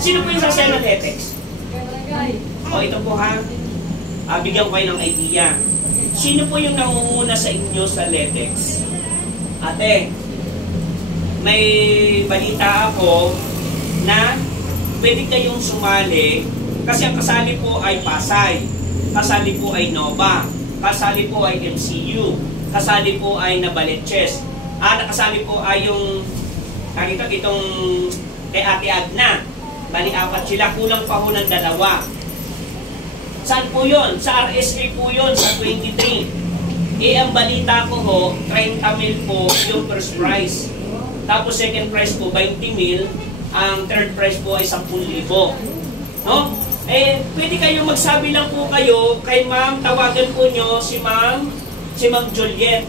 Sino po yung sasaya ng latex? O, ito po ha. Bigyan ko kayo ng idea. Sino po yung nangunguna sa inyo sa latex? Ate, may balita ako na pwede kayong sumali kasi ang kasali po ay Pasay, kasali po ay Nova, kasali po ay MCU, kasali po ay Navaliches, nakasali po ay yung nakita itong kay Ate Agna. Bali, 4 sila, kulang pa ho ng 2. Saan po yun? Sa RSA po yun, sa 23. Ang balita ko ho, 30,000 po yung first prize. Tapos second prize po, 20,000. Ang third prize po ay 10,000. No? Pwede kayong magsabi lang po kayo kay ma'am, tawagan po nyo si ma'am Juliet.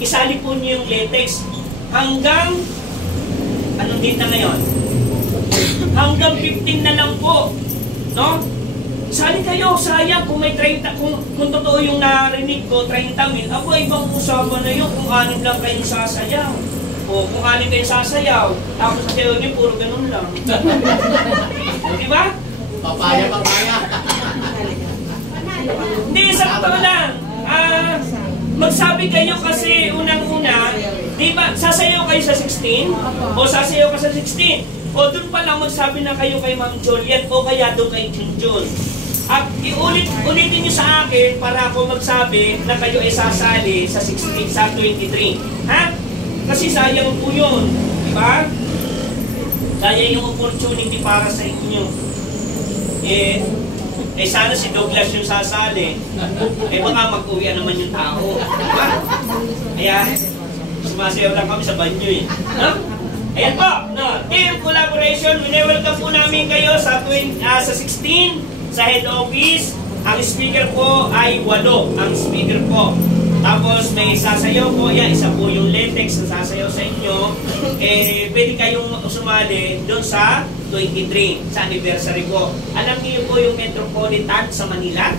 Isali po nyo yung latex. Hanggang, anong date na ngayon? Hanggang 15 na lang po. No? Sali kayo, sayang kung may 30, kung totoo yung narinig ko, 30,000, ako ibang usapan na yun kung 6 lang kayo sasayaw. O kung 6 kayo sasayaw, tapos sasayaw nyo, puro ganun lang. Diba? Papaya. Hindi, sakto lang. Magsabi kayo kasi unang-una, diba, sasayaw kayo sa 16? O sasayaw ka sa 16? O doon pa lang magsabi na kayo kay Ma'am Juliet o kaya doon kay Junjun. At ulitin nyo sa akin para ako magsabi na kayo ay sasali sa 16, sa 23. Ha? Kasi sayang po yun. Diba? Sayang yung opportunity para sa inyo. Sana si Douglas yung sasali. Baka mag-uwi naman yung tao. Diba? Kaya, sumasayaw lang kami sa banyo eh. Ha? Ayan po, no, team collaboration, welcome po namin kayo sa 16, sa head office. Ang speaker po ay 8, ang speaker po. Tapos may sasayaw po, isa po yung latex na sasayaw sa inyo. Pwede kayong sumali doon sa 23, sa anniversary po. Alam niyo po yung Metropolitan sa Manila?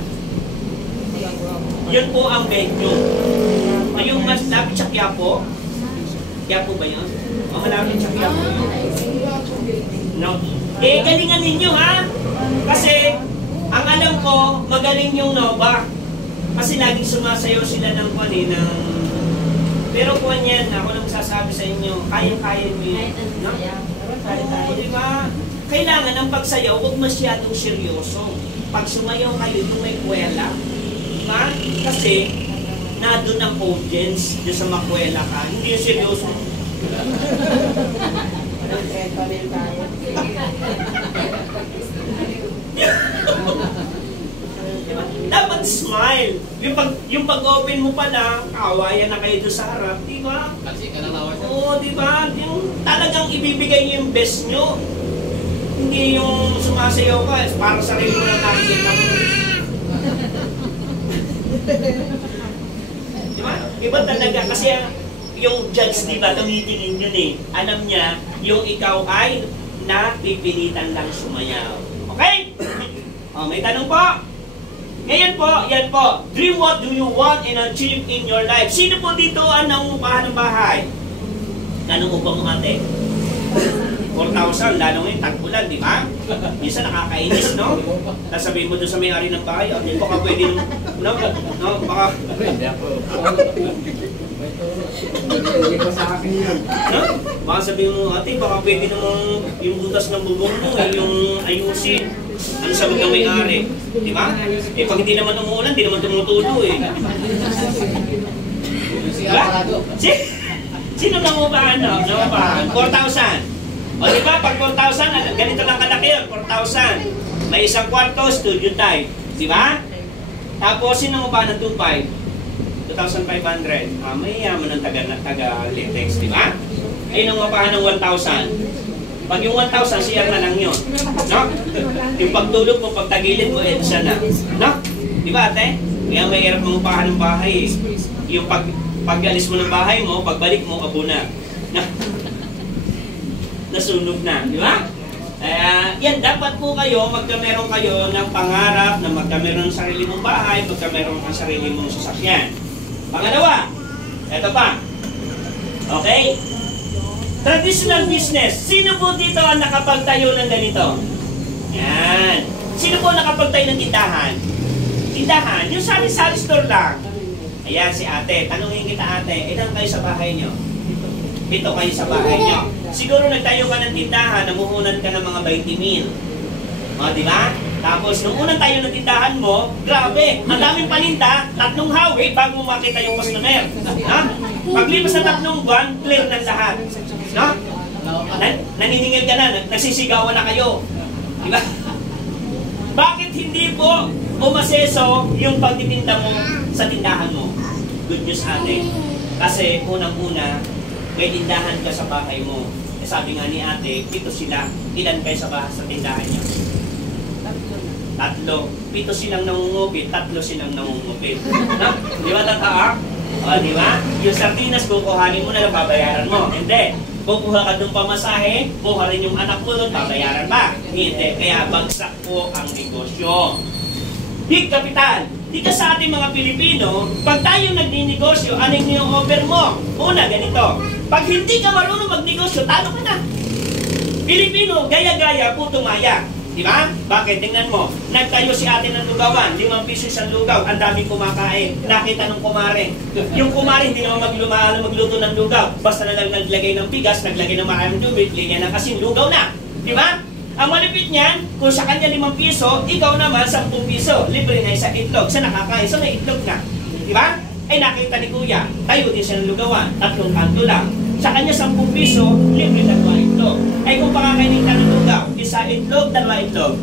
Yun po ang venue. Yung mas lapit sa Quiapo. Quiapo ba yun? Malapit sa Quiapo. No? Galingan ninyo ha? Kasi, ang alam ko, magaling yung Nova. Kasi laging sumasayaw sila ng ng... Pero kuwan yan, ako lang sasabi sa inyo, kayang-kaya nyo yun. No? Oo, diba? Kailangan ang pagsayaw, huwag masyadong seryoso. Pag sumayaw kayo, yung may kwela. Diba? Kasi, nandun ang audience doon sa makwela ka. Hindi yung seryoso. Dapat smile. Yung pag-open mo pala, kawayan na kayo doon sa harap, di ba? Oo, di ba? Yung talagang ibibigay niyo yung best nyo. Hindi yung sumasayaw ka, para sarili mo lang nakikita mo. Di ba? Iba talaga kasi yung judge, di ba, tumitingin yun eh. Alam niya, yung ikaw ay napipilitan lang sumayaw. Okay? May tanong po? Ngayon po, yan po. Dream, what do you want and achieve in your life? Sino po dito ang nangungupahan ng bahay? Ganong upa mo ate? 4,000, lalo ngayon, tag-ulan, di ba? Minsan nakakainis, no? Sasabihin mo doon sa may-ari ng bahay, hindi baka pwede nung, no? Baka... Hindi pa sa akin yan. No? Baka sabihin mo, ate, baka pwede namang yung butas ng bubong mo, yung ayusin. Ano sabi ng may-ari? Di ba? Pag hindi naman umuulan, hindi naman tumutulo eh. Diba? Sino nangupahan, no? Nangupahan? 4,000. O diba, pag 4,000, ganito lang kalaki yun, 4,000. May isang kwarto, studio type. Diba? Tapos, sino nangupahan ng 2,500? 2,500. May yaman ng taga-latex, diba? Ayun nangupahan ng 1,000. Pag yung 1,000, share na lang yun. No? Yung pagtulog mo, pagtagilid mo, siya na. No? Di ba ate? Kaya may hirap mangupahan ng bahay. Yung pag-alis mo ng bahay mo, pagbalik mo, abo na. No? Nasunog na. Di ba? Yan, dapat po kayo, magkameron kayo ng pangarap na magkameron ng sarili mong bahay, magkameron ng sarili mong sasakyan. Pangalawa, eto pa. Okay? Traditional business. Sino po dito ang nakapagtayo ng ganito? Yan. Sino po nakapagtayo ng tindahan? Tindahan? Yung sari-sari store lang. Ayan, si ate. Tanungin kita ate, ilan kayo sa bahay nyo? 7 kayo sa bahay nyo. Siguro nagtayo ka ng tindahan, namuhunan ka ng mga 20,000. O, di ba? Tapos, nung unang tayo ng tindahan mo, grabe, ang daming paninda, 3 hawi bago mo makita yung customer. Ha? Paglipas ng 3 buwan, clear ng lahat. No? Naniningil ka na, nagsisigawan na kayo. Di ba? Bakit hindi po umaseso yung pagtitinda mo sa tindahan mo? Good news ate. Kasi unang-una, may tindahan ka sa bahay mo. E sabi nga ni ate, 7 sila. Ilan kayo sa tindahan niyo? 3. 7 silang nangungupit, 3 silang nangungupit. No? Di ba tatawa? O, di ba? Yung sardinas, kukuhanin mo na lang, babayaran mo. Hindi. Kukuha ka doon pamasahe, kuha rin yung anak mo doon, babayaran ba? Hindi. Kaya bagsak po ang negosyo. Big capital. Di ka sa ating mga Pilipino, pag tayo nagninegosyo, anong yung offer mo? Una, ganito. Pag hindi ka marunong magnegosyo, talo ka na. Pilipino, gaya-gaya, puto maya. Di ba? Bakit? Tingnan mo. Nagtayo si ate ng lugawan, 5 piso isang lugaw, ang daming kumakain. Nakita ng kumare. Yung kumare hindi naman magluto ng lugaw. Basta na lang naglagay ng bigas, naglagay ng maraming tubig, lagyan ng asin, lugaw na. Di ba? Ang malupit niyan, kung sa kanya 5 piso, ikaw naman 10 piso. Libre na isang itlog. Sa nakakain, so may itlog na. Di ba? Ay nakita ni kuya, tayo din siya ng lugawan, 3 kanto lang. Sa kanya 10 piso, libre na 2 itlog. Ay kung pakakainin ka ng lugaw, 1 itlog, 2 itlog.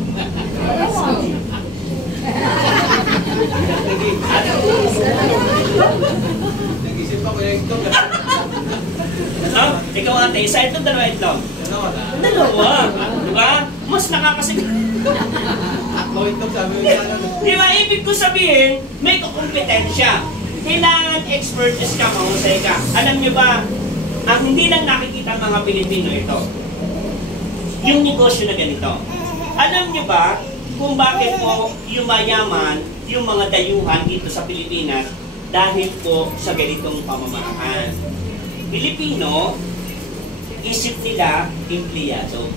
Nag-isip ako yung itlog. Ano? Ikaw ate, 1 itlog, 2 itlog. 2. Diba? Mas nakakasiguro. 3 itlog sabi mo yung ano. Diba? Ibig ko sabihin, may kukumpetensya. Kailangan expertise ka, mahusay ka. Alam nyo ba, ang hindi lang nakikita ng mga Pilipino ito, yung negosyo na ganito. Alam nyo ba kung bakit po yung mayaman, yung mga dayuhan dito sa Pilipinas dahil po sa ganitong pamamaraan? Pilipino, isip nila, empleyado.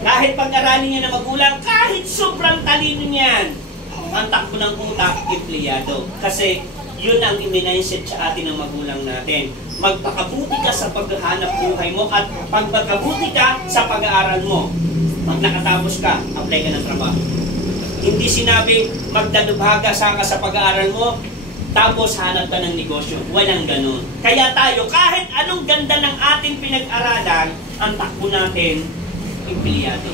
Kahit pag-aralin niya na magulang, kahit sobrang talino niyan, ang takbo ng utak, empleyado. Kasi yun ang i-mindset sa atin ng magulang natin. Magpakabuti ka sa paghahanap buhay mo at pagpakabuti ka sa pag-aaral mo. Pag nakatapos ka, apply ka ng trabaho. Hindi sinabi magdadubhaga sa pag-aaral mo, tapos hanap ka ng negosyo. Walang ganun. Kaya tayo, kahit anong ganda ng ating pinag-aralan, ang takbo natin, empleyado.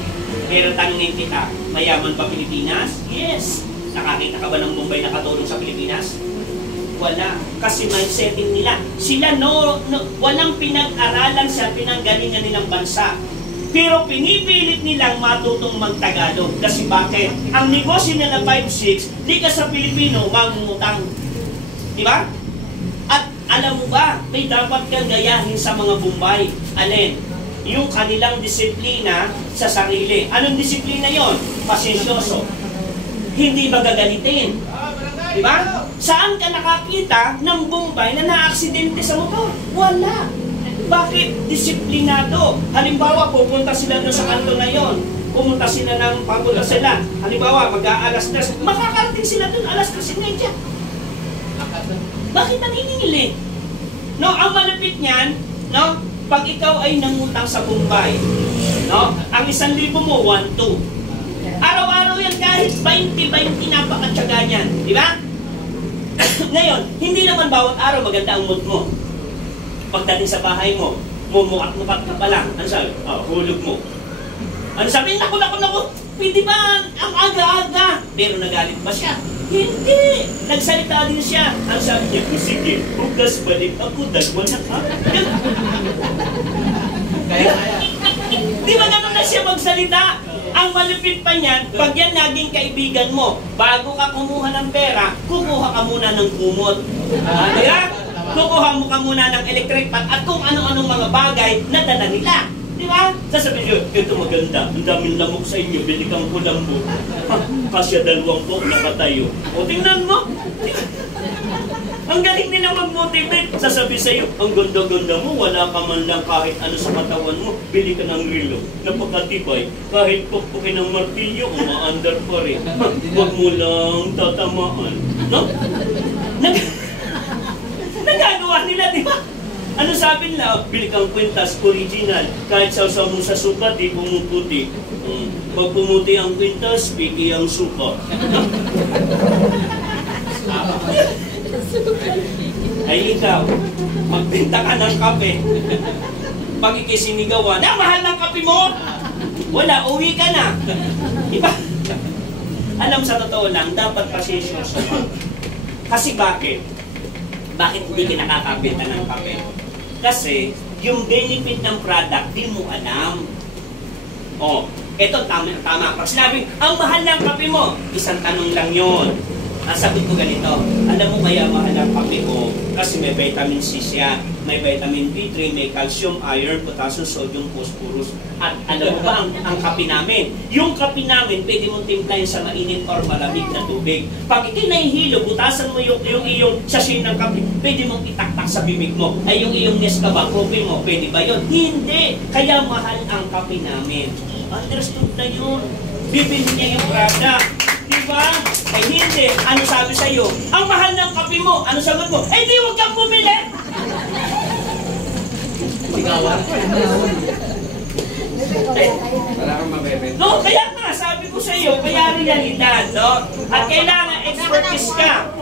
Pero tanungin kita, mayaman ba Pilipinas? Yes. Nakakita ka ba ng Mumbai na katulong sa Pilipinas? Wala. Kasi mindsetting nila. Sila walang pinag-aralan sa pinanggalingan nilang bansa. Pero pinipilit nilang matutong mag-Tagalog. Kasi bakit? Ang negosyo nila 5-6, di ka sa Pilipino, mangungutang. Di ba? At alam mo ba, may dapat kang gayahin sa mga Bombay. Alin? Yung kanilang disiplina sa sarili. Anong disiplina yon? Pasensyoso. Hindi magagalitin. Di ba? Saan ka nakakita ng Bombay na na-aksidente sa motor? Wala. Bakit? Disiplinado. Halimbawa, pupunta sila doon sa kanto na yon. Pumunta sila ng papunta sila. Halimbawa, mag-aalas 3. Makakarating sila doon alas 3:30. Bakit naniningili? No, ang malapit niyan, no, pag ikaw ay nangutang sa Bombay, no, ang 1,000 mo, 1,200. Araw-araw yan kahit 20-20 napakatsaga niyan. Di ba? Ngayon, hindi naman bawat araw maganda ang mood mo. Pagdating sa bahay mo, mumukat-mukat ka pa lang. Ano sabi? Hulog mo. Ano sabi? Naku, pwede ba ang aga-aga? Pero nagalit ba siya? Hindi! Nagsalita din siya. Ang sabi niya, sige, bukas balik ako, dagwa na ka. Kaya. Di ba naman na siya magsalita? Ang malupit pa niyan, pag yan naging kaibigan mo, bago ka kumuha ng pera, kukuha ka muna ng kumot. Diba? Kukuha mo ka muna ng electric pan at kung ano-anong mga bagay na dala nila. Di ba? Sasabihin nyo, ito maganda, ang daming lamok sa inyo, bilikang ko lang mo. Kasya 2 po, nakatayo. O tingnan mo. Ang galing nila mag-motivate. Sasabi sa'yo, ang ganda-ganda mo, wala ka man lang kahit ano sa katawan mo, bili ka ng relo. Napakatibay. Kahit pukpukin ng martilyo, umaandar pa rin. Huwag mo lang tatamaan. No? Nagagawa nila, di ba? Ano sabi nila? Bili kang kwintas, original. Kahit sausaw mo sa suka, di pumuputi. Pag pumuti ang kwintas, piki ang suka. Ay ikaw, magbenta ka ng kape. Pag ikisinigawan, mahal ng kape mo! Wala, uwi ka na. Diba? Alam, sa totoo lang, dapat pasensyoso ka. Kasi bakit? Bakit hindi ka nakakabenta ng kape? Kasi, yung benefit ng product, di mo alam. Oh, eto tama. Pag sinabing, ang mahal ng kape mo, isang tanong lang yun. Ang sabi ko ganito, alam mo kaya mahal ang kape ko kasi may vitamin C siya, may vitamin B3, may calcium, iron, potassium, sodium, phosphorus. At alam mo ba ang kape namin? Yung kape namin, pwede mong timplahin sa mainit or malamig na tubig. Pag ito'y nahihilo, butasan mo yung iyong sachet ng kape, pwede mong itaktak sa bibig mo. Ay yung iyong Nescafe coffee mo, pwede ba yun? Hindi! Kaya mahal ang kape namin. Understood na yun. Bibili niya yung product. Diba? Ay hindi. Ano sabi sa'yo? Ang mahal ng kape mo. Ano sagot mo? Eh di, huwag kang bumili! Sigawan. Wala kang mabebenta. No, kaya nga, sabi ko sa'yo, kaya realidad, no? At kailangan expertise ka.